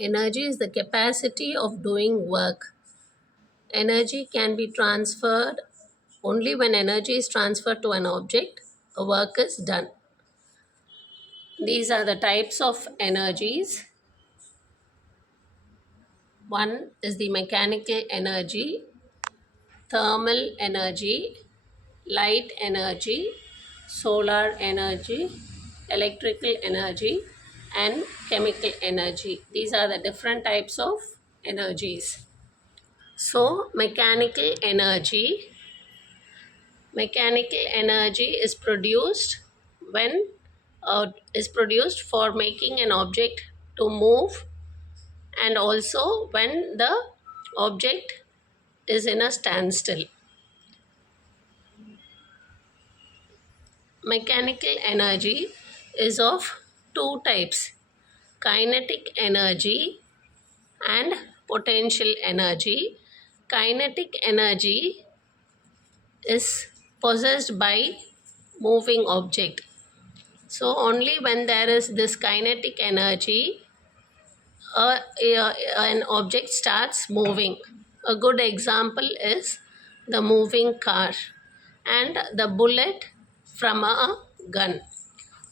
Energy is the capacity of doing work. Energy can be transferred only when energy is transferred to an object, a work is done. These are the types of energies. One is the mechanical energy, thermal energy, light energy, solar energy, electrical energy, and chemical energy. These are the different types of energies. So, mechanical energy is produced when is produced for making an object to move, and also when the object is in a standstill. Mechanical energy is of two types: kinetic energy and potential energy. Kinetic energy is possessed by moving object. So only when there is this kinetic energy, an object starts moving. A good example is the moving car and the bullet from a gun.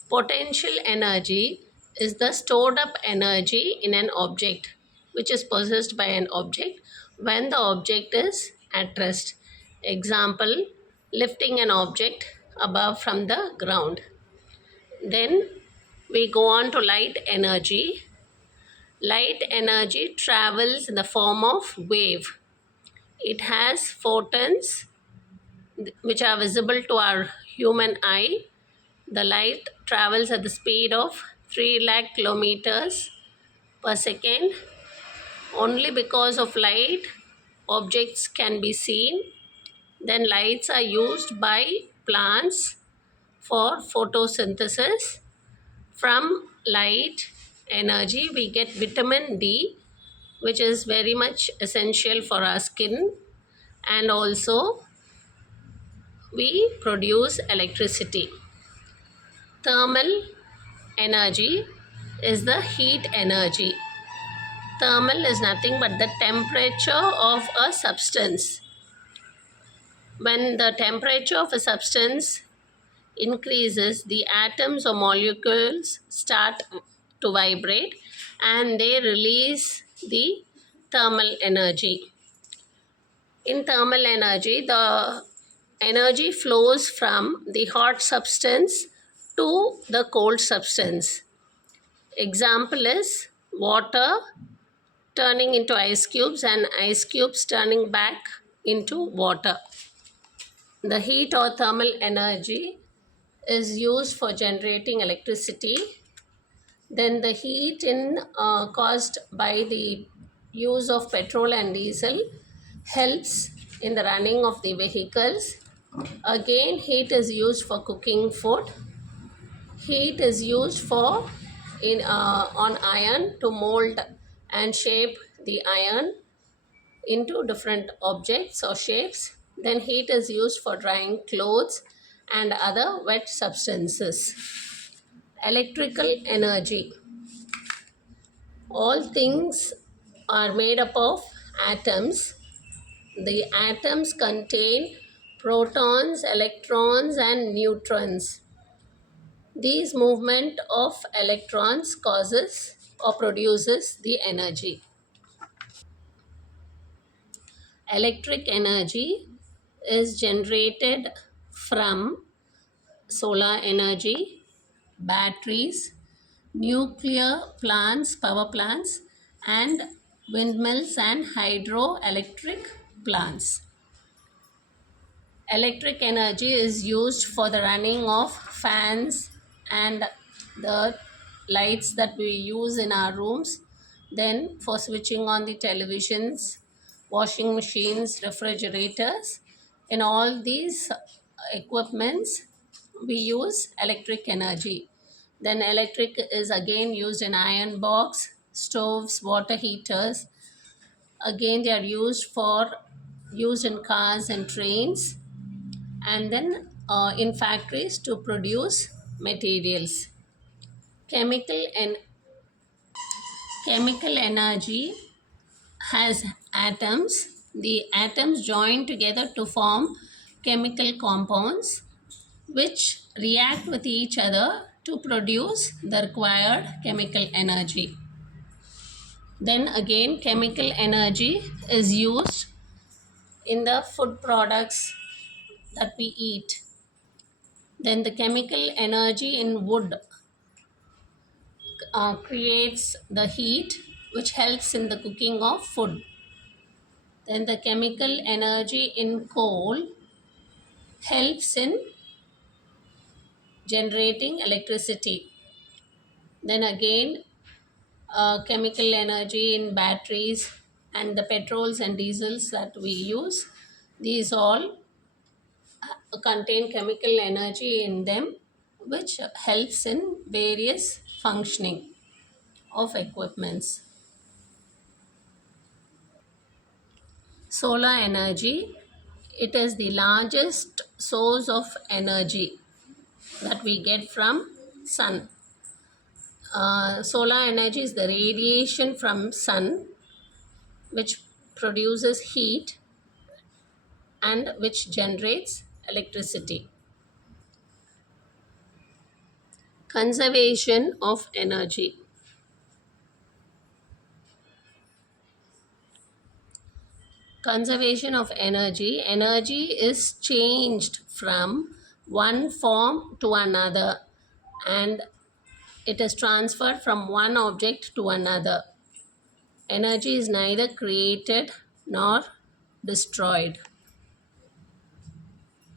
Potential energy is the stored up energy in an object which is possessed by an object when the object is at rest. Example, lifting an object above from the ground. Then we go on to light energy. Light energy travels in the form of wave. It has photons which are visible to our human eye. The light travels at the speed of 3 lakh kilometers per second. Only because of light, objects can be seen. Then lights are used by plants for photosynthesis. From light energy, we get vitamin D, which is very much essential for our skin, and also we produce electricity. Thermal energy is the heat energy. Thermal is nothing but the temperature of a substance. When the temperature of a substance increases, the atoms or molecules start to vibrate and they release the thermal energy. In thermal energy, the energy flows from the hot substance to the cold substance. Example is water turning into ice cubes and ice cubes turning back into water. The heat or thermal energy is used for generating electricity. Then the heat caused by the use of petrol and diesel helps in the running of the vehicles. Again, heat is used for cooking food. Heat is used for on iron to mold and shape the iron into different objects or shapes. Then heat is used for drying clothes and other wet substances. Electrical energy. All things are made up of atoms. The atoms contain protons, electrons, and neutrons. These movement of electrons causes or produces the energy. Electric energy is generated from solar energy, batteries, nuclear plants, power plants, and windmills and hydroelectric plants. Electric energy is used for the running of fans and the lights that we use in our rooms, then for switching on the televisions, washing machines, refrigerators. In all these equipments, we use electric energy. Then electric is again used in iron box, stoves, water heaters. Again, they are used in cars and trains, and then in factories to produce materials. Chemical and Chemical energy has atoms. The atoms join together to form chemical compounds which react with each other to produce the required chemical energy. Then again, chemical energy is used in the food products that we eat. Then the chemical energy in wood creates the heat which helps in the cooking of food. Then the chemical energy in coal helps in generating electricity. Then again, chemical energy in batteries and the petrols and diesels that we use, these all contain chemical energy in them which helps in various functioning of equipments. Solar energy, it is the largest source of energy that we get from sun. Solar energy is the radiation from sun which produces heat and which generates electricity. Conservation of energy. Conservation of energy. Energy is changed from one form to another and it is transferred from one object to another. Energy is neither created nor destroyed.